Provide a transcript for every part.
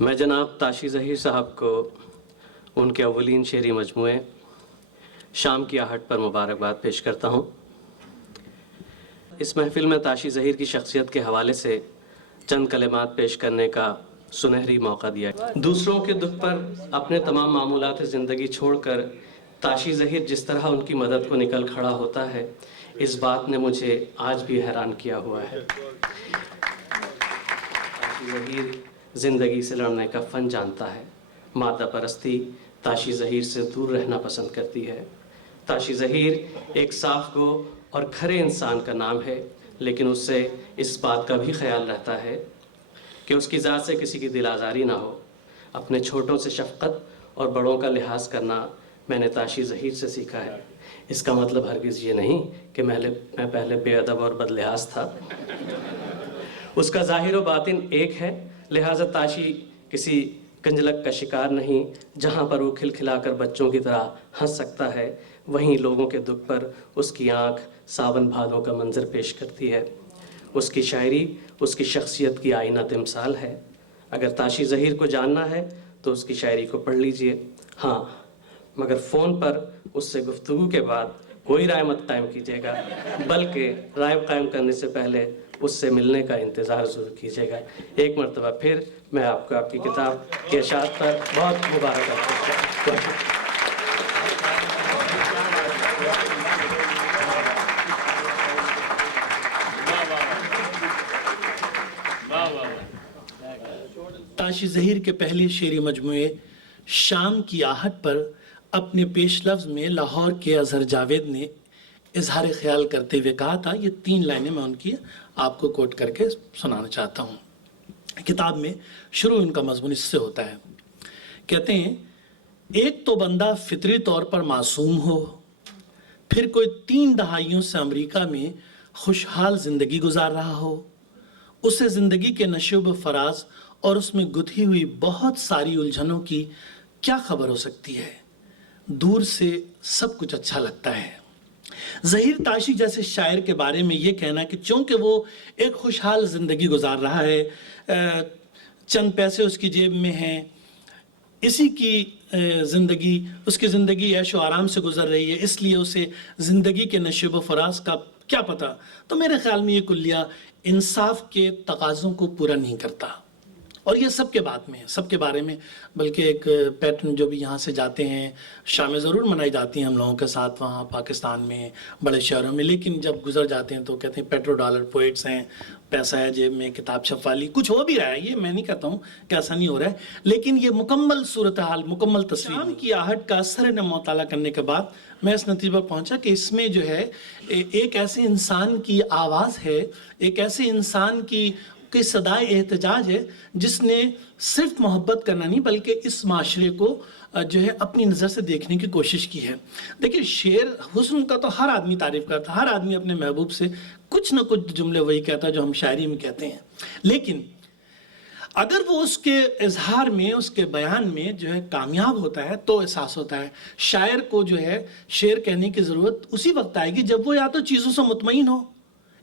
میں جناب تاشی ظہیر صاحب کو ان کے اولین شعری مجموعے شام کی آہٹ پر مبارکباد پیش کرتا ہوں۔ اس محفل میں تاشی ظہیر کی شخصیت کے حوالے سے چند کلمات پیش کرنے کا سنہری موقع دیا۔ دوسروں کے دکھ پر اپنے تمام معمولات زندگی چھوڑ کر تاشی ظہیر جس طرح ان کی مدد کو نکل کھڑا ہوتا ہے، اس بات نے مجھے آج بھی حیران کیا ہوا ہے۔ تاشی ظہیر زندگی سے لڑنے کا فن جانتا ہے۔ مادہ پرستی تاشی ظہیر سے دور رہنا پسند کرتی ہے۔ تاشی ظہیر ایک صاف گو اور کھرے انسان کا نام ہے، لیکن اس سے اس بات کا بھی خیال رہتا ہے کہ اس کی ذات سے کسی کی دل آزاری نہ ہو۔ اپنے چھوٹوں سے شفقت اور بڑوں کا لحاظ کرنا میں نے تاشی ظہیر سے سیکھا ہے۔ اس کا مطلب ہرگز یہ نہیں کہ میں پہلے بے ادب اور بد لحاظ تھا۔ اس کا ظاہر و باطن ایک ہے، لہٰذا تاشی کسی کنجلک کا شکار نہیں۔ جہاں پر وہ کھلکھلا کر بچوں کی طرح ہنس سکتا ہے، وہیں لوگوں کے دکھ پر اس کی آنکھ ساون بھادوں کا منظر پیش کرتی ہے۔ اس کی شاعری اس کی شخصیت کی آئینہ تمثال ہے۔ اگر تاشی ظہیر کو جاننا ہے تو اس کی شاعری کو پڑھ لیجئے۔ ہاں، مگر فون پر اس سے گفتگو کے بعد کوئی رائے مت قائم کیجیے گا، بلکہ رائے قائم کرنے سے پہلے اس سے ملنے کا انتظار ضرور کیجیے گا۔ ایک مرتبہ پھر میں آپ کو آپ کی کتاب کے اشاعت پر بہت مبارکباد دیتا ہوں۔ تاشی ظہیر کے پہلے شعری مجموعے شام کی آہٹ پر اپنے پیش لفظ میں لاہور کے اظہر جاوید نے اظہار خیال کرتے ہوئے کہا تھا، یہ 3 لائنیں میں ان کی آپ کو کوٹ کر کے سنانا چاہتا ہوں۔ کتاب میں شروع ان کا مضمون اس سے ہوتا ہے، کہتے ہیں، ایک تو بندہ فطری طور پر معصوم ہو، پھر کوئی 3 دہائیوں سے امریکہ میں خوشحال زندگی گزار رہا ہو، اسے زندگی کے نشیب و فراز اور اس میں گتھی ہوئی بہت ساری الجھنوں کی کیا خبر ہو سکتی ہے؟ دور سے سب کچھ اچھا لگتا ہے۔ ظہیر تاشی جیسے شاعر کے بارے میں یہ کہنا کہ چونکہ وہ ایک خوشحال زندگی گزار رہا ہے، چند پیسے اس کی جیب میں ہیں، اسی کی زندگی، اس کی زندگی عیش و آرام سے گزر رہی ہے، اس لیے اسے زندگی کے نشیب و فراز کا کیا پتہ، تو میرے خیال میں یہ کلیہ انصاف کے تقاضوں کو پورا نہیں کرتا۔ اور یہ سب کے بات میں ہے، سب کے بارے میں، بلکہ ایک پیٹرن جو بھی یہاں سے جاتے ہیں، شامیں ضرور منائی جاتی ہیں ہم لوگوں کے ساتھ وہاں پاکستان میں بڑے شہروں میں، لیکن جب گزر جاتے ہیں تو کہتے ہیں پیٹرو ڈالر پوئٹس ہیں، پیسہ ہے جیب میں، کتاب چھپوا لی، کچھ ہو بھی رہا ہے، یہ میں نہیں کہتا ہوں کہ ایسا نہیں ہو رہا ہے، لیکن یہ مکمل صورتحال، مکمل تصویر۔ شام کی آہٹ کا سرنم مطالعہ کرنے کے بعد میں اس نتیجے پر پہنچا کہ اس میں جو ہے ایک ایسے انسان کی آواز ہے، ایک ایسے انسان کی صدائے احتجاج ہے جس نے صرف محبت کرنا نہیں بلکہ اس معاشرے کو جو ہے اپنی نظر سے دیکھنے کی کوشش کی ہے۔ دیکھیں، شعر حسن کا تو ہر آدمی تعریف کرتا ہے، ہر آدمی اپنے محبوب سے کچھ نہ کچھ جملے وہی کہتا ہے جو ہم شاعری میں کہتے ہیں، لیکن اگر وہ اس کے اظہار میں، اس کے بیان میں جو ہے کامیاب ہوتا ہے تو احساس ہوتا ہے۔ شاعر کو جو ہے شعر کہنے کی ضرورت اسی وقت آئے گی جب وہ یا تو چیزوں سے مطمئن ہو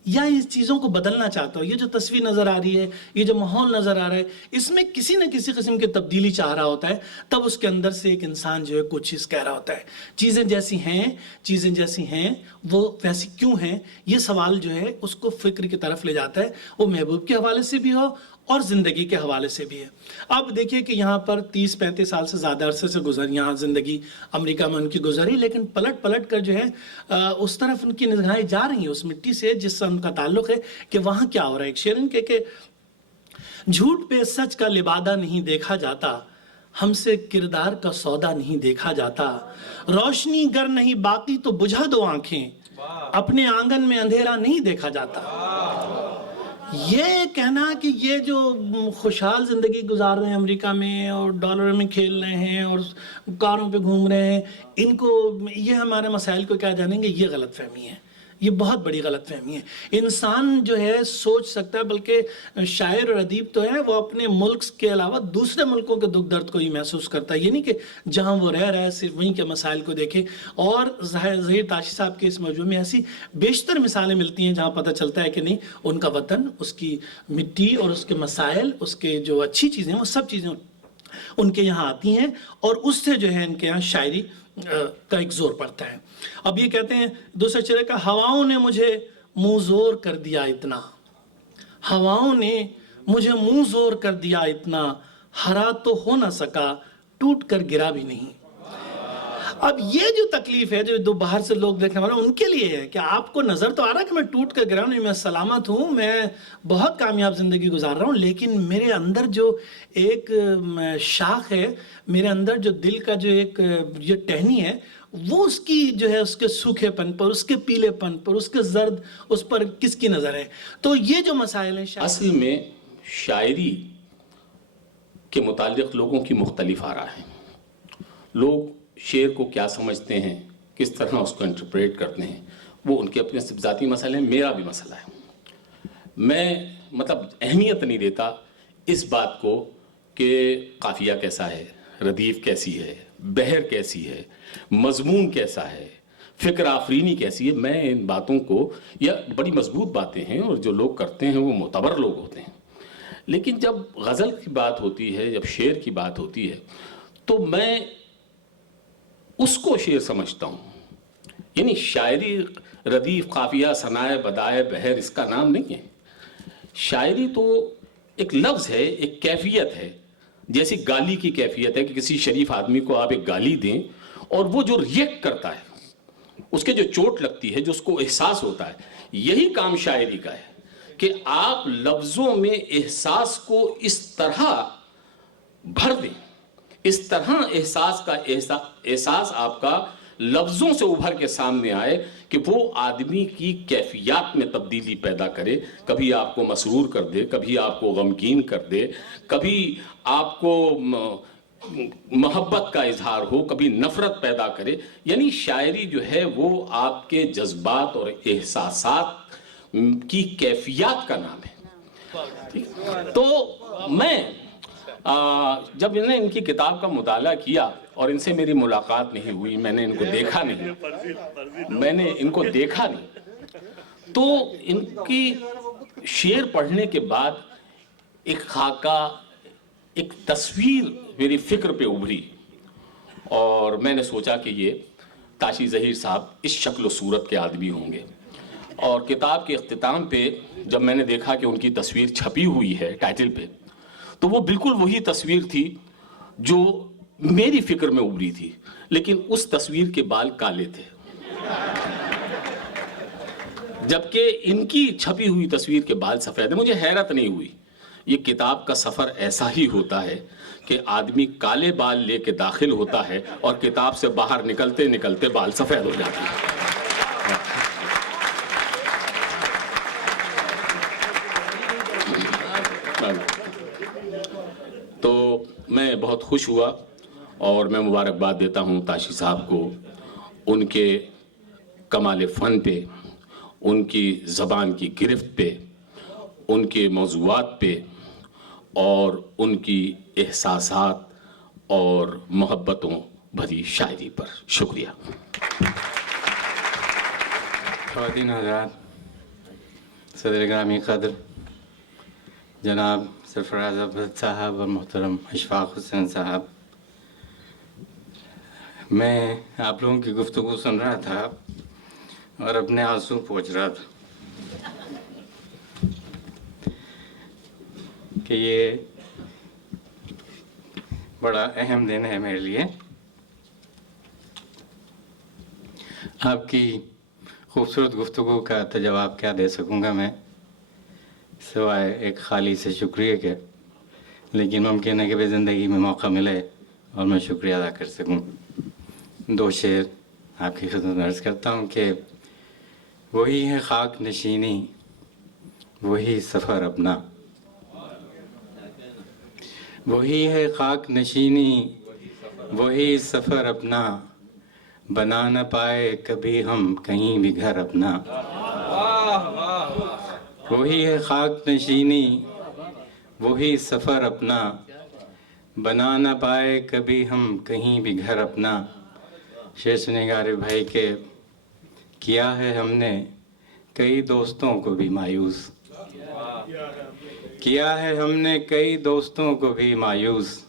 یا اس چیزوں کو بدلنا چاہتا ہو۔ یہ جو تصویر نظر آ رہی ہے، یہ جو ماحول نظر آ رہا ہے، اس میں کسی نہ کسی قسم کی تبدیلی چاہ رہا ہوتا ہے، تب اس کے اندر سے ایک انسان جو ہے کچھ چیز کہہ رہا ہوتا ہے۔ چیزیں جیسی ہیں وہ ویسی کیوں ہیں، یہ سوال جو ہے اس کو فکر کی طرف لے جاتا ہے، وہ محبوب کے حوالے سے بھی ہو اور زندگی کے حوالے سے بھی ہے۔ اب دیکھیے کہ یہاں پر 30-35 سال سے زیادہ عرصے سے یہاں زندگی امریکہ میں ان کی گزری، لیکن پلٹ کر جو ہے اس طرف ان کی نگاہیں جا رہی ہیں، اس مٹی سے جس سے ان کا تعلق ہے کہ وہاں کیا ہو رہا ہے۔ ایک شعر کہ جھوٹ پہ سچ کا لبادہ نہیں دیکھا جاتا، ہم سے کردار کا سودا نہیں دیکھا جاتا، روشنی گر نہیں باقی تو بجھا دو آنکھیں، اپنے آنگن میں اندھیرا نہیں دیکھا جاتا۔ یہ کہنا کہ یہ جو خوشحال زندگی گزار رہے ہیں امریکہ میں اور ڈالر میں کھیل رہے ہیں اور کاروں پہ گھوم رہے ہیں، ان کو یہ ہمارے مسائل کو کیا جانیں گے، یہ غلط فہمی ہے۔ یہ بہت بڑی غلط فہمی ہے. انسان جو ہے سوچ سکتا ہے، بلکہ شاعر اور ادیب تو ہے وہ اپنے ملک کے علاوہ دوسرے ملکوں کے دکھ درد کو ہی محسوس کرتا ہے. یہ نہیں کہ جہاں وہ رہ رہا ہے صرف وہیں کے مسائل کو دیکھے. اور ظہیر تاشی صاحب کے اس موضوع میں ایسی بیشتر مثالیں ملتی ہیں جہاں پتہ چلتا ہے کہ نہیں، ان کا وطن، اس کی مٹی اور اس کے مسائل، اس کے جو اچھی چیزیں وہ سب چیزیں ان کے یہاں آتی ہیں، اور اس سے جو ہے ان کے یہاں شاعری کا ایک زور پڑتا ہے. اب یہ کہتے ہیں دوسرے چرے کا، ہواؤں نے مجھے منہ زور کر دیا اتنا، ہواؤں نے مجھے منہ زور کر دیا اتنا، ہرا تو ہو نہ سکا، ٹوٹ کر گرا بھی نہیں. اب یہ جو تکلیف ہے جو باہر سے لوگ دیکھنے والے ان کے لیے ہے کہ آپ کو نظر تو آ رہا ہے کہ میں ٹوٹ کر گرا نہیں، میں سلامت ہوں، میں بہت کامیاب زندگی گزار رہا ہوں، لیکن میرے اندر جو ایک شاخ ہے، میرے اندر جو دل کا جو ایک یہ ٹہنی ہے، وہ اس کی جو ہے اس کے سوکھے پن پر، اس کے پیلے پن پر، اس کے زرد، اس پر کس کی نظر ہے. تو یہ جو مسائل ہیں اصل میں شاعری کے متعلق لوگوں کی مختلف آراء ہیں. لوگ شعر کو کیا سمجھتے ہیں، کس طرح اس کو انٹرپریٹ کرتے ہیں، وہ ان کے اپنے ذاتی مسئلے ہیں. میرا بھی مسئلہ ہے. میں اہمیت نہیں دیتا اس بات کو کہ قافیہ کیسا ہے، ردیف کیسی ہے، بحر کیسی ہے، مضمون کیسا ہے، فکر آفرینی کیسی ہے. میں ان باتوں کو، یا بڑی مضبوط باتیں ہیں اور جو لوگ کرتے ہیں وہ معتبر لوگ ہوتے ہیں، لیکن جب غزل کی بات ہوتی ہے، جب شعر کی بات ہوتی ہے، تو میں اس کو شعر سمجھتا ہوں. یعنی شاعری ردیف، قافیہ، ثنائے، بدائے، بحر اس کا نام نہیں ہے. شاعری تو ایک لفظ ہے، ایک کیفیت ہے. جیسی گالی کی کیفیت ہے کہ کسی شریف آدمی کو آپ ایک گالی دیں اور وہ جو ریئیکٹ کرتا ہے، اس کے جو چوٹ لگتی ہے، جو اس کو احساس ہوتا ہے، یہی کام شاعری کا ہے کہ آپ لفظوں میں احساس کو اس طرح بھر دیں، اس طرح احساس آپ کا لفظوں سے ابھر کے سامنے آئے کہ وہ آدمی کی کیفیات میں تبدیلی پیدا کرے. کبھی آپ کو مسرور کر دے، کبھی آپ کو غمگین کر دے، کبھی آپ کو محبت کا اظہار ہو، کبھی نفرت پیدا کرے. یعنی شاعری جو ہے وہ آپ کے جذبات اور احساسات کی کیفیات کا نام ہے. تو میں جب میں نے ان کی کتاب کا مطالعہ کیا، اور ان سے میری ملاقات نہیں ہوئی، میں نے ان کو دیکھا نہیں، تو ان کی شعر پڑھنے کے بعد ایک خاکہ، ایک تصویر میری فکر پہ ابھری، اور میں نے سوچا کہ یہ تاشی ظہیر صاحب اس شکل و صورت کے آدمی ہوں گے. اور کتاب کے اختتام پہ جب میں نے دیکھا کہ ان کی تصویر چھپی ہوئی ہے ٹائٹل پہ، تو وہ بالکل وہی تصویر تھی جو میری فکر میں ابھری تھی، لیکن اس تصویر کے بال کالے تھے، جبکہ ان کی چھپی ہوئی تصویر کے بال سفید ہیں. مجھے حیرت نہیں ہوئی. یہ کتاب کا سفر ایسا ہی ہوتا ہے کہ آدمی کالے بال لے کے داخل ہوتا ہے اور کتاب سے باہر نکلتے نکلتے بال سفید ہو جاتے ہیں. تو میں بہت خوش ہوا، اور میں مبارکباد دیتا ہوں تاشی صاحب کو ان کے کمال فن پہ، ان کی زبان کی گرفت پہ، ان کے موضوعات پہ، اور ان کی احساسات اور محبتوں بھری شاعری پر. شکریہ. خواتین حضرات، صدر گرامی قدر جناب سرفراز احمد صاحب اور محترم اشفاق حسین صاحب، میں آپ لوگوں کی گفتگو سن رہا تھا اور اپنے آنسو پوچھ رہا تھا کہ یہ بڑا اہم دن ہے میرے لیے. آپ کی خوبصورت گفتگو کا تو جواب کیا دے سکوں گا میں، سوائے ایک خالی سے شکریہ کے، لیکن ممکن ہے کہ بھی زندگی میں موقع ملے اور میں شکریہ ادا کر سکوں. 2 شعر آپ کی خدمت میں عرض کرتا ہوں کہ وہی ہے خاک نشینی، وہی سفر اپنا، وہی ہے خاک نشینی، وہی سفر اپنا، بنا نہ پائے کبھی ہم کہیں بھی گھر اپنا. وہی ہے خاک نشینی، وہی سفر اپنا، بنا نہ پائے کبھی ہم کہیں بھی گھر اپنا۔ شعر سنے گا عارف بھائی کہ کیا ہے ہم نے کئی دوستوں کو بھی مایوس، کیا ہے ہم نے کئی دوستوں کو بھی مایوس،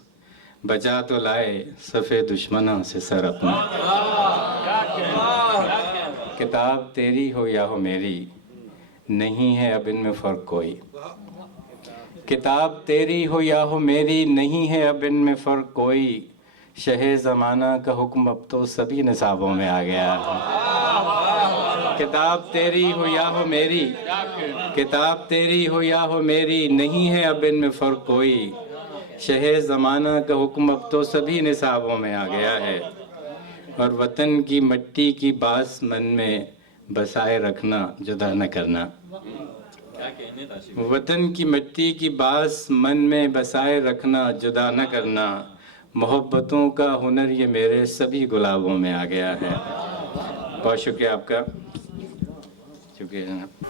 بچا تو لائے صفِ دشمنوں سے سر اپنا۔ کتاب تیری ہو یا ہو میری، نہیں ہے اب ان میں فرق کوئی، کتاب تیری ہو یا ہو میری، نہیں ہے اب ان میں فرق کوئی، شہ زمانہ کا حکم اب تو سبھی نصابوں میں آ گیا ہے۔ کتاب تیری ہو یا ہو میری، کتاب تیری ہو یا ہو میری، نہیں ہے اب ان میں فرق کوئی، شہ زمانہ کا حکم اب تو سبھی نصابوں میں آ گیا ہے۔ اور وطن کی مٹی کی باس من میں بسائے رکھنا، جدا نہ کرنا۔ وطن کی مٹی کی باس من میں بسائے رکھنا، جدا نہ کرنا، محبتوں کا ہنر یہ میرے سبھی گلابوں میں آ گیا ہے۔ بہت شکریہ آپ کا، شکریہ جناب۔